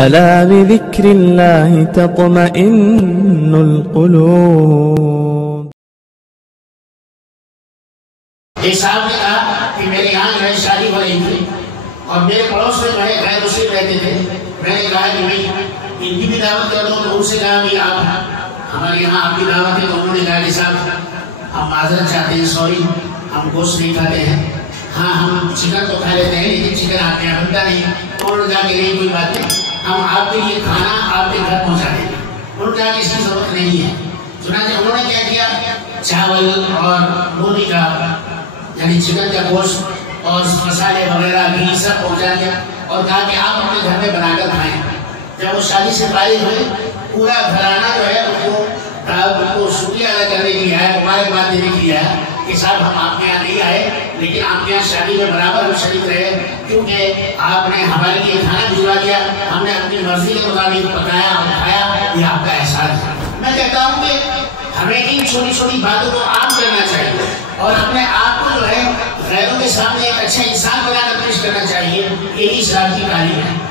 ألا بذكر الله تطمئن القلوب. ایک صاحب نے کہا کہ میرے یہاں جو ہے شادی ہو رہی تھی اور میرے پڑوس میں جو ہے غیر مسلم رہتے تھے. میں نے کہا کہ بھائی ان کی بھی دعوت کر دو. تو ان سے کہا کہ آپ ہمارے یہاں آپ کی دعوت ہے. تو انہوں نے کہا کہ صاحب ہم معذرت چاہتے ہیں, سوری ہم گوشت نہیں کھاتے ہیں. ہاں ہم چکن تو کھا لیتے ہیں لیکن چکن آپ کے یہاں بنتا نہیں. تو انہوں نے کہا کہ نہیں کوئی بات نہیں, ہم آپ کے لیے کھانا آپ کے گھر پہنچا دیں گے. انہوں نے کہا کہ اس کی ضرورت نہیں ہے. چنانچہ انہوں نے کیا کیا, چاول اور روٹی کا یعنی چکن کا گوشت اور مسالے وغیرہ بھی سب پہنچا دیا اور کہا کہ آپ اپنے گھر میں بنا کر کھائیں. جب وہ شادی سے فارغ ہوئے پورا گھرانہ جو ہے ان کو شکریہ ادا کرنے کے لیے آیا, مبارکباد دینے کے لیے آیا کہ صاحب ہم آپ کے یہاں نہیں آئے لیکن آپ کے یہاں شادی میں برابر ہم شریک رہے کیونکہ آپ نے ہمارے لیے کھانا بھجوا دیا, ہم نے اپنی مرضی کے مطابق پکایا اور کھایا. یہ آپ کا احسان ہے. میں کہتا ہوں کہ ہمیں ان چھوٹی چھوٹی باتوں کو عام کرنا چاہیے اور اپنے آپ کو جو ہے غیروں کے سامنے ایک اچھا انسان بنا کر پیش کرنا چاہیے. یہی اسلام کی تعلیم ہے.